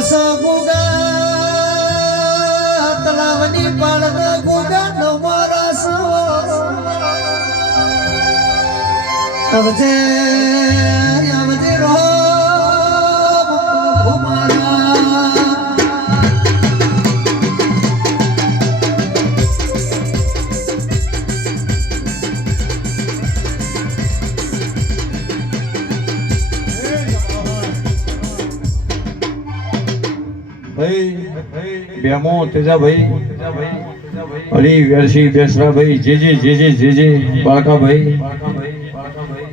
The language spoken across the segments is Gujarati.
રસ ગુગા તલાવની પાળના ગુગા નવો રસ આવજે આવજે રો બેમો તેજા ભાઈ અલી વેરસી બેસરા ભાઈ જે બાકા ભાઈ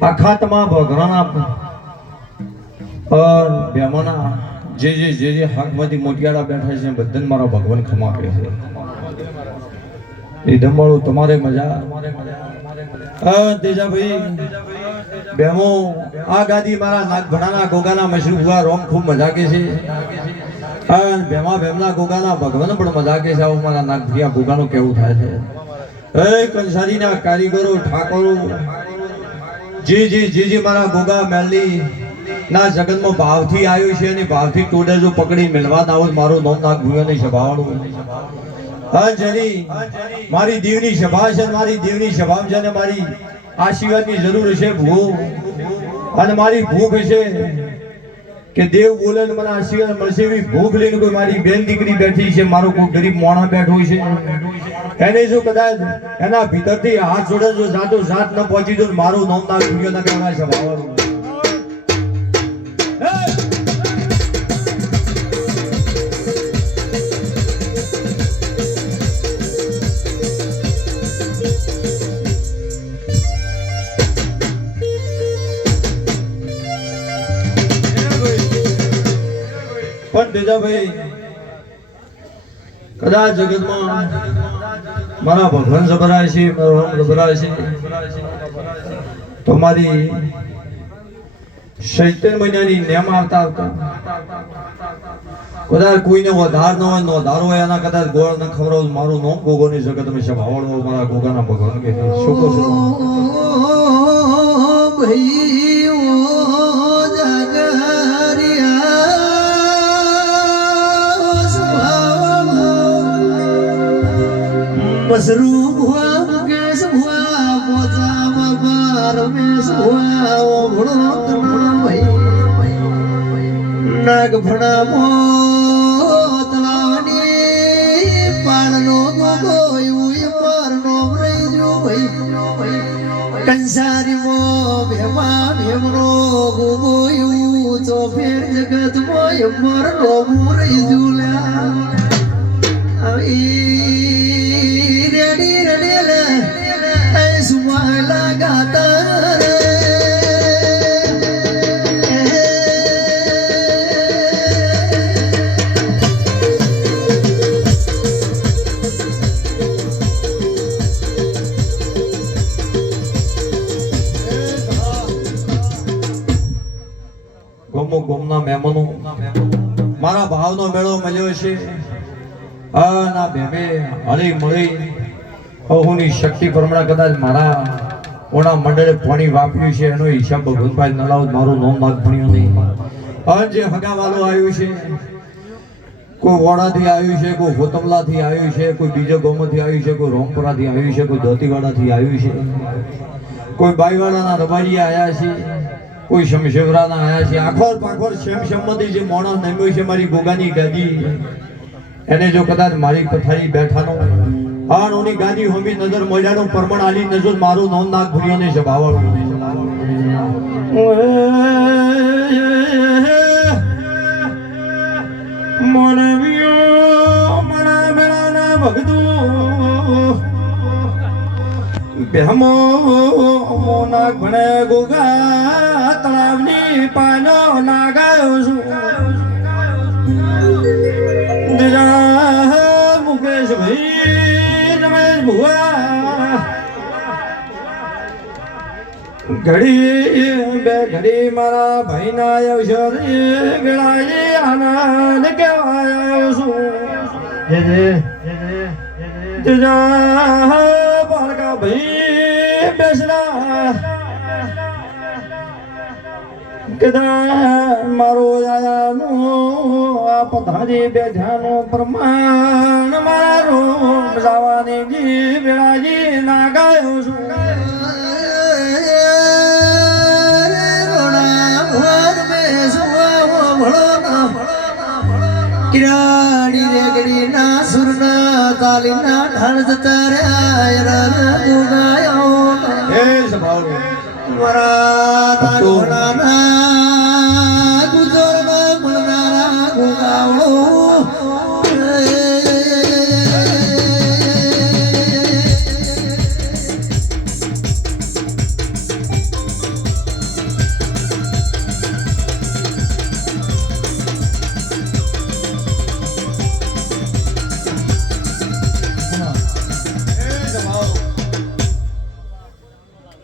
આખા તમા ભગરાના और બેમોના જે હકમાંથી મોટિયાળા બેઠા છે બધાને મારા ભગવાન ખમા કહે છે એ ધમાળું તમારે મજા તેજા ભાઈ બેમો આ ગાદી મારા નાગભણાના ગોગાના મશરૂફ હુआ રોમ ખૂબ મજા કે છે બેમા બેમના ગોગાના ભગવાન પણ મજા કે છે આવું મારા નાગભિયા ગોગાનું કેવું થાય છે એ કંસારીના કારીગરો ઠાકોરો જે મારા ગોગા મેલની ના જગતમાં ભાવથી આવ્યું છે અને ભાવથી ટોડે જો પકડી મિલવા ના હોય મારું નામ નાગભિયાની સભાવાળું હા જરી મારી દેવની સભા છે મારી દેવની સભા છે અને મારી આશીર્વાદની જરૂર છે ભૂખ અને મારી ભૂખ છે કે દેવ બોલે મને આશીર્વાદ મળશે એવી ભૂખ લઈને કોઈ મારી બેન દીકરી બેઠી છે મારો કોઈ ગરીબ મોણા બેઠો છે એને જો કદાચ એના ભીતરથી હાથ જોડે જો જાતો જાત ન પહોંચી તો મારું નામ નાગભિયો ના કહેવાય છે ભાવવાનું પણ તેજાભાઈ કદાચ જગતમાં મારા ભગવાન જબરાય છે મારો રામ જબરાય છે તો મારી 17 મહિનાની નેમ આવતા કદાચ કોઈને વધાર ન હોય નો ધારો હોય એના કદાચ ગોળ ન ખવડાવ મારું નામ ગોગોની જગત મેં સંભાળવો મારા ગોગાના ભગવાન કે શું કહો છો ભાઈ मशरूम हुआ मुकेश हुआ पोचा बाबा रमेश हुआ ओघड़ो तना भाई नाग भणा मो तलावनी पाळनो गोगो युई पारनो रही जो भाई कंसारी मो भेमा भेमरो गोगो यु तो फेर जगत मो यमरनो मुरई जुल्या आई ગોમના મહેમાનો મારા ભાવનો મેળો મળ્યો છે ના બેબે હળી મળી અહોની શક્તિ પ્રમાણે કદાચ મારા ઓણા મંડળે પાણી વાપર્યું છે એનો હિસાબ ભગવાનભાઈ નલાવ મારું નામ નાગભણ્યું નહીં જે હગાવાલો આવ્યું છે કોઈ વડાથી આવ્યું છે કોઈ હોતમલાથી આવ્યું છે કોઈ બીજો ગામથી આવ્યું છે કોઈ રોમપરાથી આવ્યું છે કોઈ ધોતીવાડાથી આવ્યું છે કોઈ બાઈવાડાના રબારીયા આવ્યા છે કોઈ શમશેવરાના આવ્યા છે આખોર પાખોર શમશમતી જે મોણો નમ્યો છે મારી ગોગાની ગાદી એને જો કદાચ મારી પથારી બેઠાનો આણોની ગાદી હોમી નજર મોજાનું પરમણ આલી નજર મારું નામ નાગ ભુરિયાને જભાવવાનું મનવિયો મના મેળાના ભગતું બેહમો નાગ ભણે ગોગા તળાવની પાનો નાગાયો છું મુકેશ ભાઈ રમેશ ભુવા ઘડી બે ઘડી મારા ભાઈ ના અવસર ગળાએ આનંદ કહેવાયો છું બાળકા ભાઈ બેસરા કદા મારો આયાનો આ પધારી બેઠાનો પ્રમાણ મારું જવાની જી વેળાજી ના ગાયો છું કિરાડી રેગડી ના સુરના તાલી ના ઢાળ જતા રહ્યા ગુગાયો એ સભાળો મારા તાજોના ગુજરના મળનારા ગુગાવળો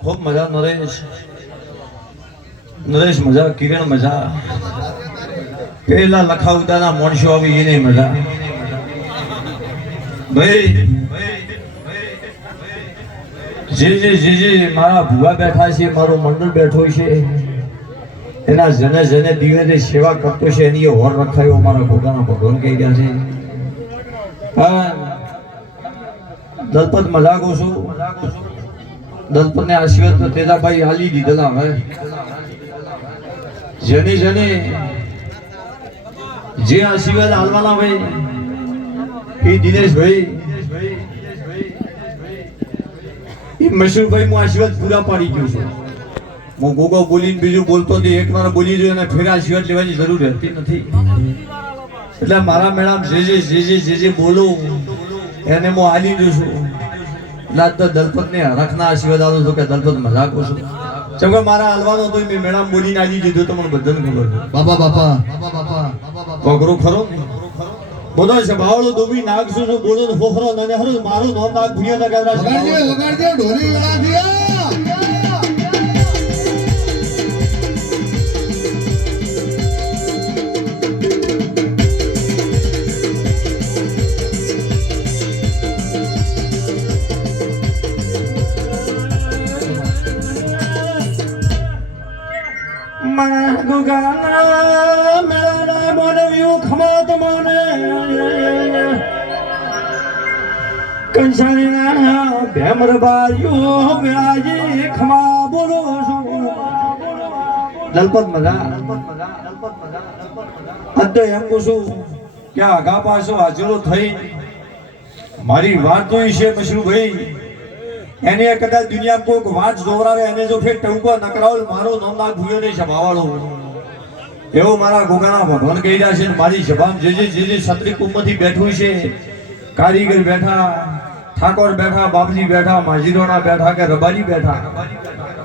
ખૂબ મજા નરેશ મજા કિરણ મજા પેલા લખાવતાના માણસો આવી એને મજા ભાઈ જે મારા ભુવા બેઠા છે મારું મંડળ બેઠો છે એના જને દિવેને સેવા કરતો છે એની હોર રખાયો મારા ભોગાના ભગવાન કહી ગયા છે હા દલપત મજાકો છું દલપતને આશીર્વાદ તો તેજાભાઈ હાલી દીધેલા હવે જેની જે આશીર્વાદ હાલવાના ભાઈ એ દિનેશભાઈ એ મશહૂરભાઈ હું આશીર્વાદ પૂરા પાડી ગયો છું હું ગોગો બોલીને બીજું બોલતો હતી એક વાર બોલી જોઈએ અને ફેર આશીર્વાદ લેવાની જરૂર રહેતી નથી એટલે મારા મેડમ જે બોલું એને હું હાલી દઉં છું તો દલપત ને હરખના આશીર્વાદ આવું છું કે દલપત મજાક છું જેમ કે મારા હાલવાનો હતો મેં મેડમ બોલીને આલી દીધું તો મને બધાને ખબર બાપા પગરો ખરો બધો છે બાવળો દોબી નાગશું છું બોલો ને ફોફરો ને હરો મારું નામ નાગ ભૂયો ને ગાવરા વગાડજે ઢોલી વેળા દિયા ગુગાના મેળાના બોલવ્યું ખમાત મને કંસારીના ભેમર બાજુ મેળાજી ખમા બોલો છું દલપત મજા તો એમ કહું છું કે આગા પાછો હાજરો થઈ મારી વાત જોઈ છે મશરૂભાઈ એને કદાચ દુનિયા કોઈક વાત જોવરાવે એને જો ફેર ટંકો નકરાવ મારો નામ ના ભૂયો ને સભાવાળો એવું મારા ગોગાના ભગવાન કહી રહ્યા છે મારી સભામાં જે છત્રી કુંભથી બેઠું છે કારીગર બેઠા ઠાકોર બેઠા બાપજી બેઠા માજીરોણા બેઠા કે રબારી બેઠા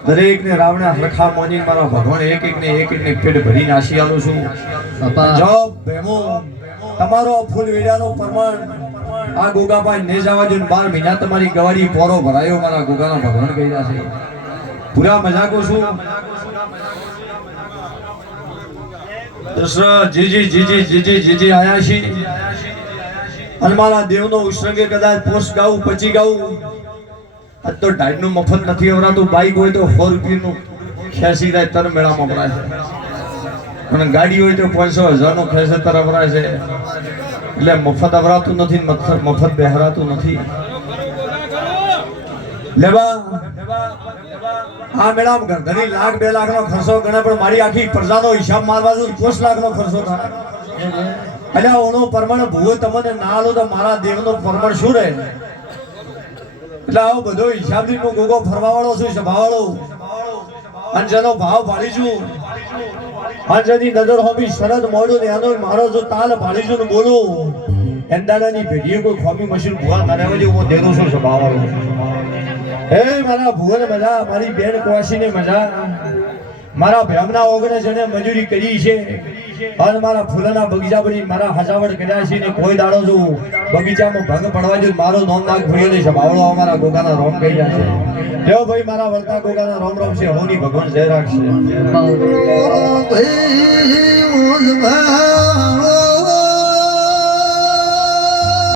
દરેક ને રાવણા હરખા મોની મારા ભગવાન એક ને પેટ ભરી નાસી આલું છું જબ ભેમો તમારો ફૂલ વેડાનો પ્રમાણ આ ગોગાભાઈ ને જવા જો 12 મહિના તમારી ગવારી પોરો ભરાયો મારા ગોગાના ભગવાન કહી રહ્યા છે પૂરા મજાકો છું જે આયા છે અને મારા દેવનો ઉત્સંગે કદાચ પોસ્ટ ગાવું પછી ગાવું આજ તો ઢાઈડ નું મફત નથી આવરાતું બાઈક હોય તો 100 રૂપિયાનું 86 થાય તર મેળામાં ભરાય છે અને ગાડી હોય તો 500,000 નું ખેસર તર ભરાય છે એટલે મફત આવરાતું નથી મફત બેહરાતું નથી લેવા આ મેડમ ઘણી લાખ 2 લાખ નો ખર્ચો ગણે પણ મારી આખી પ્રજાનો હિસાબ મારવા જો 5 લાખ નો ખર્ચો થાય એટલે ઓનો પરમાણ ભૂવો તમને ના આલો તો મારા દેવનો પરમાણ શું રહે એટલે આવો બધો હિસાબથી હું ગોગો ફરવા વાળો છું સભાવાળો અને જેનો ભાવ પાડી છું અને જેની નજર હોમી શરદ મોડું ને એનો મારો જો તાલ પાડી છું ને બોલું એંદાડાની ભેડીએ કોઈ ખોમી મશીન ભૂવા ના રહેવા જેવું હું દેરું છું સભાવાળો હે મારા ભુવન મજા મારી બેન કોશીને મજા મારા ભ્રમના ઓગણે જણે મજૂરી કરી છે અને મારા ફૂલના બગીચા બની મારા હજાવડ કર્યા છે ને કોઈ દાડો જો બગીચામાં ભંગ પડવા જો મારો નામ નાગ ભૂલ્યો નહીં છે બાવળો અમારા ગોગાના રોમ કહી રહ્યા છે લેવો ભાઈ મારા વર્તા ગોગાના રોમ રોમ છે હોની ભગવાન જય રાખશે